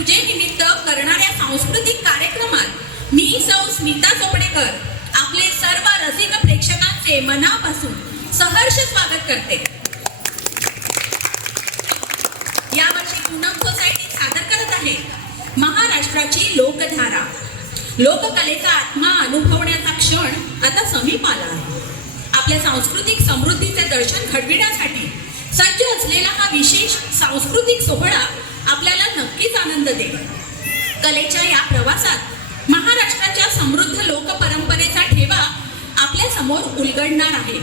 पूजेनिमित्त करणाऱ्या सांस्कृतिक कार्यक्रमात मी सौ स्मिता चोपडेकर आपले सर्व रसिक प्रेक्षकांचे मनापासून सहर्ष स्वागत करते. यावर्षी पूनम सोसायटी सादर करत आहे महाराष्ट्राची लोकधारा. लोककलेचा आत्मा अनुभवण्याचा क्षण आता समीप आला आहे. आपल्या सांस्कृतिक समृद्धीचे दर्शन घडविण्यासाठी सज्ज असलेला हा विशेष सांस्कृतिक सोहळा आपल्याला नक्कीच आनंद देईल. कलेच्या या प्रवासात महाराष्ट्राच्या समृद्ध लोकपरंपरेचा ठेवा आपल्या समोर उलगडणार आहे.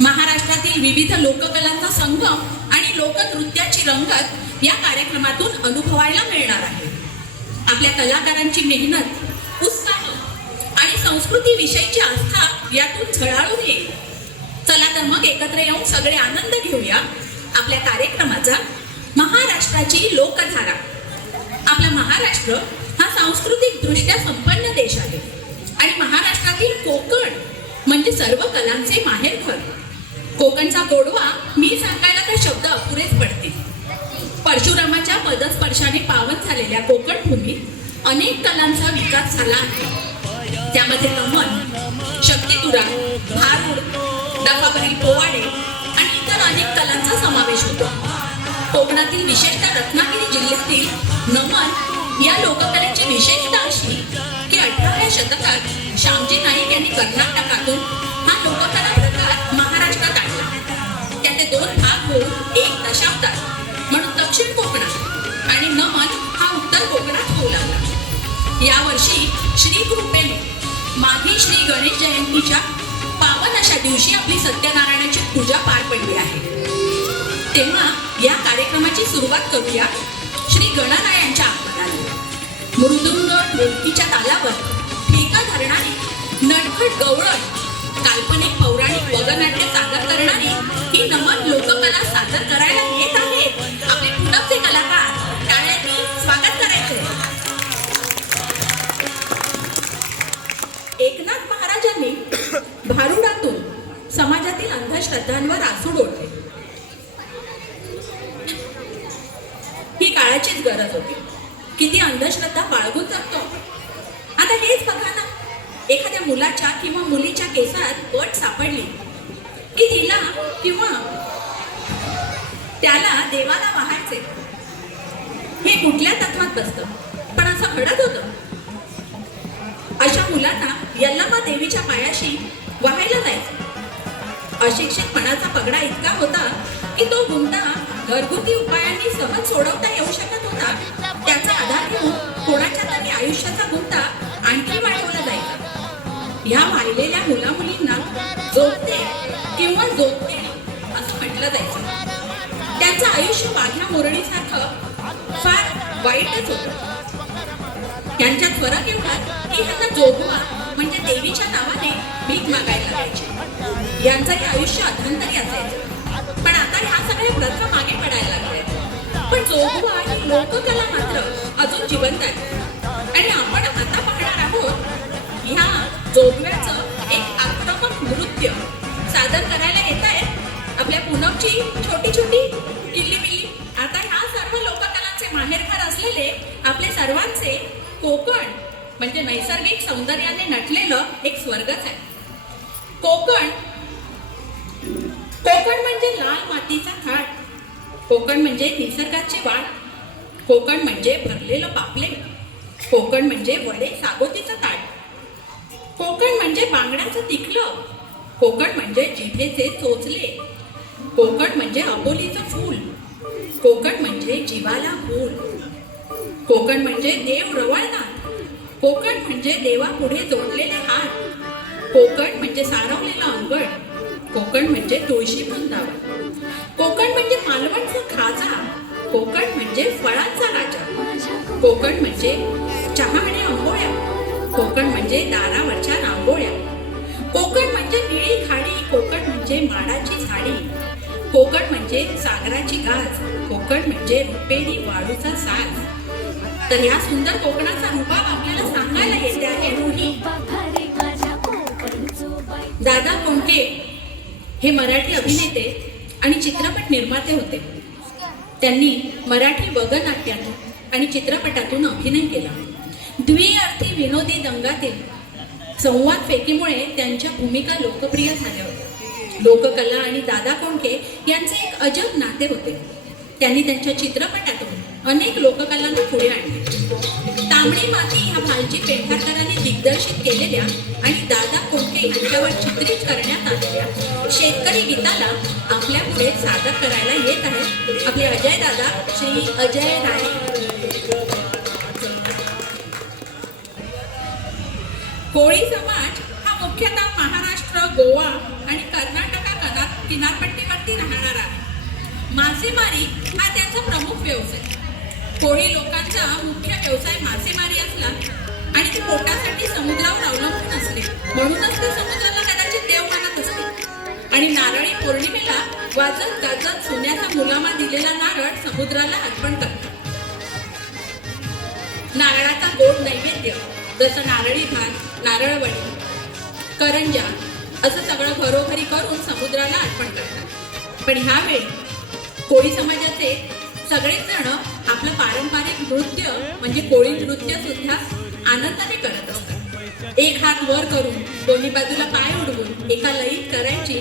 महाराष्ट्रातील विविध लोककलांचा संगम आणि लोकनृत्याची रंगत या कार्यक्रमातून अनुभवायला मिळणार आहे. आपल्या कलाकारांची मेहनत, उत्साह आणि संस्कृतीविषयीची आस्था यातून झळाळून येईल. चला तर मग एकत्र येऊन सगळे आनंद घेऊया आपल्या कार्यक्रमाचा. महाराष्ट्राची लोकधारा. आपला महाराष्ट्र हा सांस्कृतिक दृष्ट्या संपन्न देश आहे आणि महाराष्ट्रातील कोकण म्हणजे सर्व कलांचे माहेरघर. कोकणचा गोडवा मी सांगायला तर शब्द अपुरेच पडतील. परशुरामाच्या पदस्पर्शाने पावन झालेल्या कोकण भूमीत अनेक कलांचा विकास झाला आहे. त्यामध्ये नमन, शक्तितुरा, भारूड, डफावरील पोवाडे आणि इतर अनेक कलांचा समावेश होतो. कोकणातील विशेषतः रत्नागिरी जिल्ह्यातील नमन या लोककलेची विशेषता अशी की 18व्या शतकात श्यामजी नाईक यांनी कर्नाटकातून हा लोककला प्रकार महाराष्ट्रात आणला. त्याचे 2 भाग होऊन एक दशावतार म्हणून दक्षिण कोकणात आणि नमन हा उत्तर कोकणात होऊ लागला. यावर्षी श्री कृपेने माघी श्री गणेश जयंतीच्या पावन अशा दिवशी आपली सत्यनारायणाची पूजा पार पडली आहे. तेव्हा या कार्यक्रमाची सुरुवात करूया श्री गणरायांच्या आगमनाने. मृदुंग ढोलकीच्या तालावर ठेका धरणारी नटखट गवळण, काल्पनिक पौराणिक वगनाट्य सादर करणारी ही नमन लोककला सादर करायला येत आहेत आपले पुनमचे कलाकार. टाळ्यांनी स्वागत करायचे. एकनाथ महाराजांनी भारुडातून समाजातील अंधश्रद्धांवर आसूड ओढले. ही काळाचीच गरज होती. किती अंधश्रद्धा बाळगून जगतो. आता हेच बघा ना, एखाद्या मुलाच्या किंवा मुलीच्या केसात वट सापडली की तिला किंवा त्याला देवाला वाहायचे. हे कुठल्या तत्वात बसतं, पण असं घडत होतं. अशा मुलांना यल्लमा देवीच्या पायाशी वाहायला जायचं. अशिक्षितपणाचा पगडा इतका होता की तो गुंता घरगुती उपायांनी सहज सोडवता येऊ शकत होता. त्याचा आधार घेऊन कोणाच्या तरी आयुष्याचा गुंता आणखी वाढवला जायचा. ह्या वाहिलेल्या मुलामुलींना जोडते किंवा जोडते असं म्हटलं जायचं. त्यांचं आयुष्य वाघ्या मोरणीसारखं फार वाईटच होतं. त्यांच्यात फरक एवढा की ह्यांना जोगवा म्हणजे देवीच्या नावाने भीक मागायला लागायची. यांचंही आयुष्य अधांतरी असायचं. पण आता ह्या सगळ्या प्रथा मागे पडायला लागल्या. पण जोगवा ही लोककला मात्र अजून जिवंत आहे आणि आपण आता पाहणार आहोत ह्या जोगव्याचं एक आक्रमक नृत्य सादर करायला येत आहे आपल्या पूनमची छोटी छोटी किल्लीबिल्ली. आता ह्या सर्व लोककलांचे माहेरघर असलेले आपले सर्वांचे कोकण म्हणजे नैसर्गिक सौंदर्याने नटलेलं एक स्वर्गच आहे. कोकण म्हणजे लाल मातीचा थाट. कोकण म्हणजे निसर्गाची वाट. कोकण म्हणजे भरलेलं पापलेट. कोकण म्हणजे वडे सागोतीचं ताट. कोकण म्हणजे बांगड्याचं तिखलं. कोकण म्हणजे जिभेचे चोचले. कोकण म्हणजे अबोलीचं फूल. कोकण म्हणजे जीवाला फूल. कोकण म्हणजे देव रवळनाथ. कोकण म्हणजे देवापुढे जोडलेले हात. कोकण म्हणजे सारवलेलं अंगण. कोकण म्हणजे तुळशी वृंदावन. कोकण म्हणजे मालवणचा खाजा. कोकण म्हणजे फळांचा राजा. कोकण म्हणजे चहा आणि आंबोळ्या. कोकण म्हणजे दारावरच्या रांगोळ्या. कोकण म्हणजे निळी खाडी. कोकण म्हणजे माडाची साडी. कोकण म्हणजे सागराची गाज. कोकण म्हणजे रुपेरी वाळूचा साज. तर या सुंदर कोकणाचा रुबाब आपल्याला सांगायला येते आहे रुही. दादा कोंडके हे मराठी अभिनेते आणि चित्रपट निर्माते होते. त्यांनी मराठी वगनाट्यातून आणि चित्रपटातून अभिनय केला. द्विअर्थी विनोदी दंगातील संवाद फेकीमुळे त्यांच्या भूमिका लोकप्रिय झाल्या होत्या. लोककला आणि दादा कोंडके यांचे एक अजब नाते होते. त्यांनी त्यांच्या चित्रपटातून अनेक लोककलांना पुढे आणले. तांबडी माती ह्या भालजी पेंढारकरांनी दिग्दर्शित केलेल्या आणि दादा कोंडके यांच्यावर चित्रित करण्यात आलेल्या शेतकरी गीताला आपल्या पुढे सादर करायला येत आहेत आपले अजय दादा श्री अजय राणे. कोळी समाज हा मुख्यतः महाराष्ट्र, गोवा आणि कर्नाटका किनारपट्टीवरती राहणारा आहे. मासेमारी हा त्यांचा प्रमुख व्यवसाय. कोळी लोकांचा मुख्य व्यवसाय मासेमारी असला आणि ते पोटासाठी समुद्रावर अवलंबून असले म्हणूनच ते समुद्राला कदाचित देव मानत असते आणि नारळी पौर्णिमेला वाजत गाजत सोन्याचा मुलामा दिलेला नारळ समुद्राला अर्पण करतात. नारळाचा गोड नैवेद्य जसं नारळी भात, नारळवडी, करंजा असं सगळं घरोघरी करून समुद्राला अर्पण करतात. पण ह्यावेळी कोळी समाजाचे सगळेच जण आपलं पारंपरिक नृत्य म्हणजे कोळी नृत्य सुद्धा आनंदाने करत असतात. एक हात वर करून दोन्ही बाजूला पाय उडवून एका लयीत करायची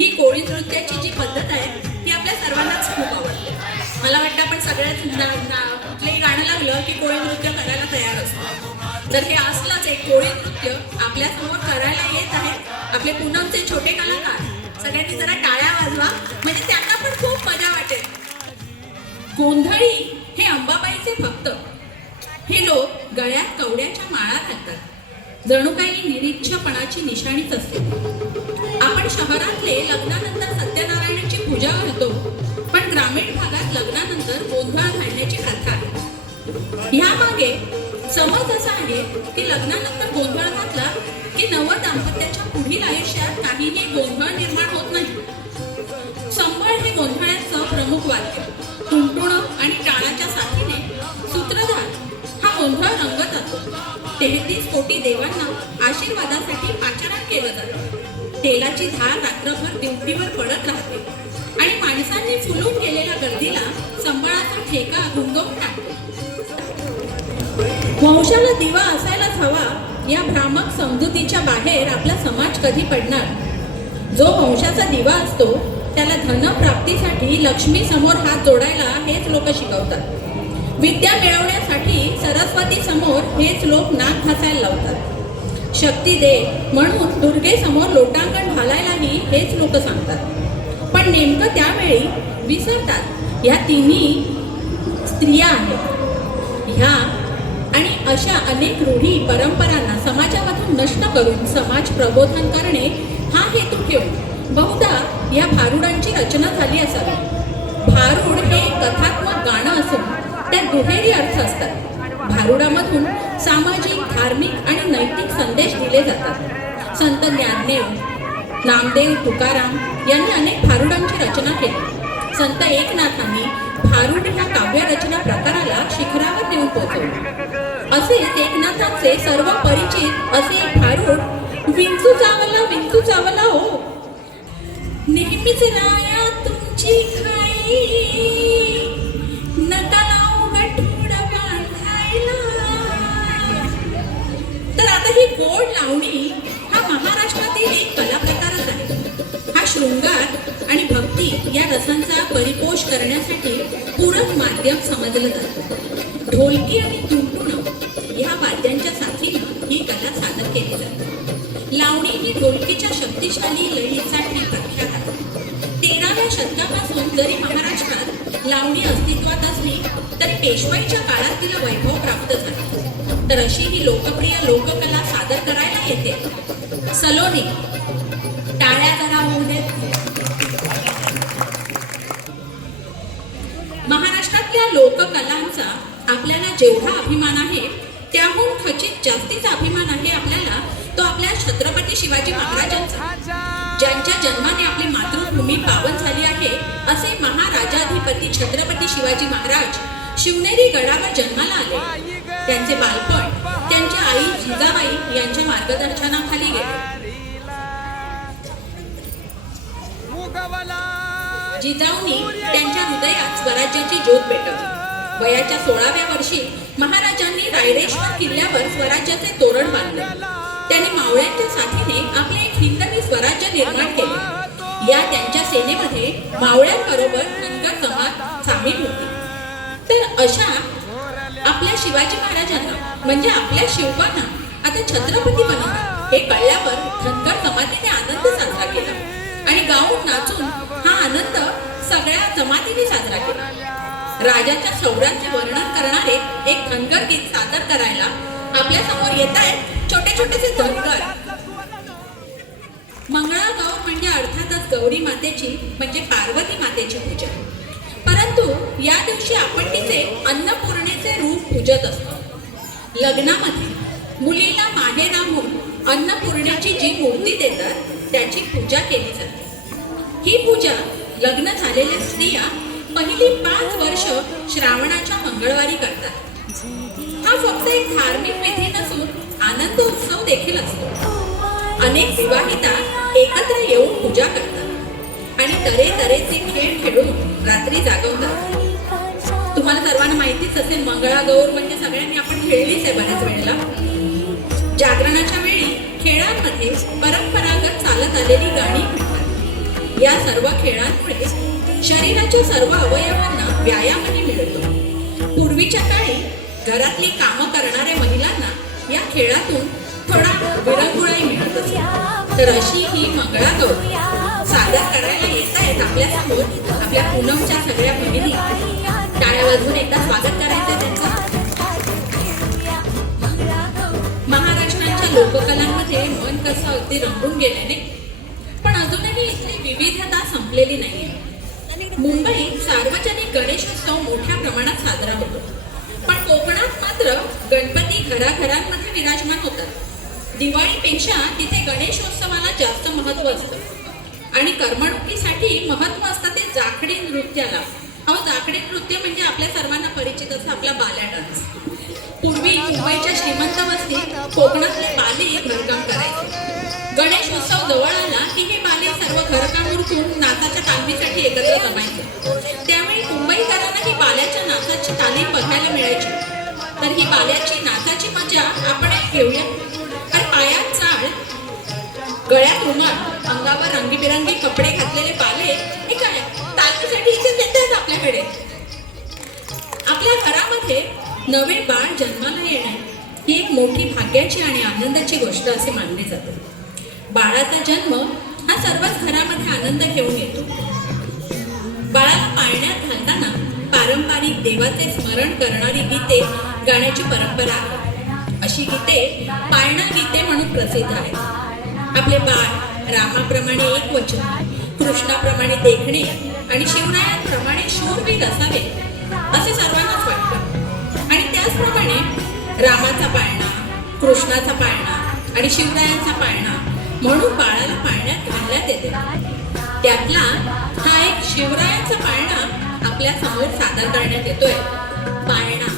ही कोळी नृत्याची जी पद्धत आहे ती आपल्या सर्वांनाच खूप आवडते. मला वाटतं आपण सगळ्याच कुठलंही गाणं लागलं की कोळी नृत्य करायला तयार असतो. तर हे असलंच एक कोळी नृत्य आपल्या समोर करायला येत आहे आपले पूनमचे छोटे कलाकार. सगळ्यांनी जरा टाळ्या वाजवा म्हणजे त्यांना पण खूप मजा वाटेल. गोंधळी हे अंबाबाईचे भक्त. हे लोक गळ्यात कवड्याच्या माळा घालतात. जणू काही निरीच्छपणाची निशाणीच असते. आपण शहरातले लग्नानंतर सत्यनारायणाची पूजा घालतो पण ग्रामीण भागात लग्नानंतर गोंधळ घालण्याची प्रथा आहे. ह्यामागे समज असा आहे की लग्नानंतर गोंधळ घातला की नव दाम्पत्याच्या पुढील आयुष्यात काहीही गोंधळ निर्माण होत नाही. संबळ हे गोंधळाचं प्रमुख वाद्य. टुणटुणं आणि टाळाच्या साथीने सूत्रधार हा गोंधळ रंगत जातो. 33 कोटी देवांना आशीर्वादासाठी पाचारण केलं जातं. तेलाची धार रात्रभर दिवटीवर पडत राहते आणि माणसांनी फुलून गेलेल्या गर्दीला संबळाचा ठेका गुंगवून टाकतो. वंशाला दिवा असायलाच हवा या भ्रामक समजुतीच्या बाहेर आपला समाज कधी पडणार? जो वंशाचा दिवा असतो त्याला धनप्राप्तीसाठी लक्ष्मी समोर हात जोडायला हेच लोक शिकवतात. विद्या मिळवण्यासाठी सरस्वती समोर हेच लोक नाक घासायला लावतात. शक्ती दे म्हणून दुर्गे समोर लोटांगण घालायलाही हेच लोक सांगतात. पण नेमकं त्यावेळी विसरतात ह्या तिन्ही स्त्रिया आहेत. ह्या आणि अशा अनेक रूढी परंपरांना समाजामधून नष्ट करून समाज प्रबोधन करणे हा हेतू ठेवून बहुधा या भारुडांची रचना झाली असावी. भारुड हे कथात्मक गाणं असून त्यात दुहेरी अर्थ असतात. भारुडामधून सामाजिक, धार्मिक आणि नैतिक संदेश दिले जातात. संत ज्ञानदेव, नामदेव, तुकाराम यांनी अनेक भारुडांची रचना केली. संत एकनाथांनी भारुड ह्या काव्यरचना प्रकाराला शिखरावर नेऊन पोहोचवले. असेच एकनाथांचे सर्व परिचित असे एक भारुड विंचू चावला हो नेहमीच राया तुमची खाई नका लावू गठोड बांधायला. तर आता ही गोड लावणी हा महाराष्ट्रातील एक कला प्रकारच आहे. हा शृंगार आणि भक्ती या रसांचा परिपोष करण्यासाठी पूरक माध्यम समजलं जातं. ढोलकी आणि तुणतुणं ह्या वाद्यांच्या साथीनं ही कला सादर केली जाते. लावणी ही ढोलकीच्या शक्तिशाली लयीसाठी प्रख्यात आहे. 13व्या शतकापासून जरी महाराष्ट्रात लावणी अस्तित्वात असली तरी पेशवाईच्या काळात तिला वैभव प्राप्त झाले. तर अशी ही लोकप्रिय लोककला सादर करायला येते. सलोनी टाळ्या जरा होऊ देत. महाराष्ट्रातल्या लोककलांचा आपल्याला जेवढा अभिमान आहे त्याहून खचित जास्तीचा अभिमान आहे आपल्याला तो आपल्या छत्रपती शिवाजी महाराजांचा. ज्यांच्या जन्माने आपली मातृभूमी पावन झाली आहे असे महाराजाधिपती छत्रपती शिवाजी महाराज शिवनेरी गडावर जन्माला आले. त्यांचे बालपण त्यांच्या आई जिजाबाई यांच्या मार्गदर्शनाखाली गेले. जिजाऊंनी त्यांच्या हृदयात स्वराज्याची ज्योत पेटवली. वयाच्या 16व्या वर्षी महाराजांनी रायरेश्वर किल्ल्यावर स्वराज्याचे तोरण बांधले. त्यांनी मावळ्यांच्या साथीने आपले एक हिंदवी स्वराज्य निर्माण केले. या त्यांच्या सेनेमध्ये मावळ्यांबरोबर धनगर जमात सामील होती. तर अशा आपल्या शिवाजी महाराजांना म्हणजे आपल्या शिवबांना आता छत्रपती बनवणार हे कळल्यावर धनगर जमातीने आनंद साजरा केला आणि गाऊन नाचून हा आनंद सगळ्या जमातीने साजरा केला. राजाच्या शौर्याचे वर्णन करणारे एक धनगर गीत सादर करायला आपल्या समोर येत आहेत छोटे छोटेसे धनगर. मंगळागौर म्हणजे अर्थातच गौरी मातेची म्हणजे पार्वती मातेची पूजा. परंतु या दिवशी आपण तिचे अन्नपूर्णेचे रूप पूजत असतो. लग्नामध्ये मुलीला माहेर आणून अन्नपूर्णेची जी मूर्ती देतात त्याची पूजा केली जाते. ही पूजा लग्न झालेल्या स्त्रिया पहिली 5 वर्ष श्रावणाच्या मंगळवारी करतात. हा फक्त एक धार्मिक विधी नसून आनंद उत्सव देखील असतो. अनेक विवाहिता एकत्र येऊन पूजा करतात आणि तऱ्हेतऱ्हेचे खेळ खेळून रात्री जागवतात. तुम्हाला सर्वांना माहितीच असेल मंगळागौर म्हणजे सगळ्यांनी आपण खेळलीच आहे बऱ्याच वेळेला. जागरणाच्या वेळी खेळांमध्ये परंपरागत चालत आलेली गाणी म्हणतात. या सर्व खेळांमुळे शरीराच्या सर्व अवयवांना व्यायामही मिळतो. पूर्वीच्या काळी घरातली कामं करणाऱ्या महिलांना या खेळातून थोडा विरंगुळाही मिळत असतो. तर अशी ही मंगळागौर सादर करायला येत आहेत आपल्या समोर आपल्या पूनमच्या सगळ्या भगिनी. टाळ्या वाजवून एकदा स्वागत करायचं त्यांचं. महाराष्ट्राच्या लोककलांमध्ये मन कसं अगदी रंगून गेल्याने पण अजूनही इथली विविधता संपलेली नाहीये. मुंबईत सार्वजनिक गणेशोत्सव मोठ्या प्रमाणात साजरा होतो. पण कोकणात मात्र गणपती घराघरांमध्ये विराजमान होतात. दिवाळीपेक्षा तिथे गणेशोत्सवाला जास्त महत्त्व असतं आणि करमणुकीसाठी महत्त्व असतं ते जाखडी नृत्याला. जाखडी नृत्य म्हणजे आपल्या सर्वांना परिचित असं आपला बाल्या डान्स. पूर्वी मुंबईच्या श्रीमंत वस्तीत कोकणातले बाले घरकाम करायचे. गणेश उत्सव जवळ आला की हे बाले सर्व घरकाम उरकून नाचाच्या तालमीसाठी एकत्र जमायचे. त्यावेळी मुंबईकरांना ही बाल्याच्या नाचाची तालीम बघायला मिळायची. तर ही बाल्याची नाचाची मजा आपण घेऊया. आणि पायात चाळ, गळ्यात रुमाल, अंगावर रंगीबिरंगी कपडे घातलेले बाले हे काय तालमीसाठी इथे येतात आपल्याकडे. आपल्या घरामध्ये नवे बाळ जन्माला येणे ही एक मोठी भाग्याची आणि आनंदाची गोष्ट असे मानले जाते. बाळाचा जन्म हा सर्वच घरामध्ये आनंद घेऊन येतो. बाळाला पाळण्यात घालताना पारंपरिक देवाचे स्मरण करणारी गीते गाण्याची परंपरा आहे. अशी गीते पाळणा गीते म्हणून प्रसिद्ध आहेत. आपले बाळ रामाप्रमाणे एक वचन, कृष्णाप्रमाणे देखणे आणि शिवरायांप्रमाणे शूरवीर असावे असे सर्वांनाच वाटतं. आणि त्याचप्रमाणे रामाचा पाळणा, कृष्णाचा पाळणा आणि शिवरायांचा पाळणा म्हणून बाळाला पाळण्यात घालण्यात येते. त्यातला हा एक शिवरायांचा पाळणा आपल्या समोर सादर करण्यात येतोय. पाळणा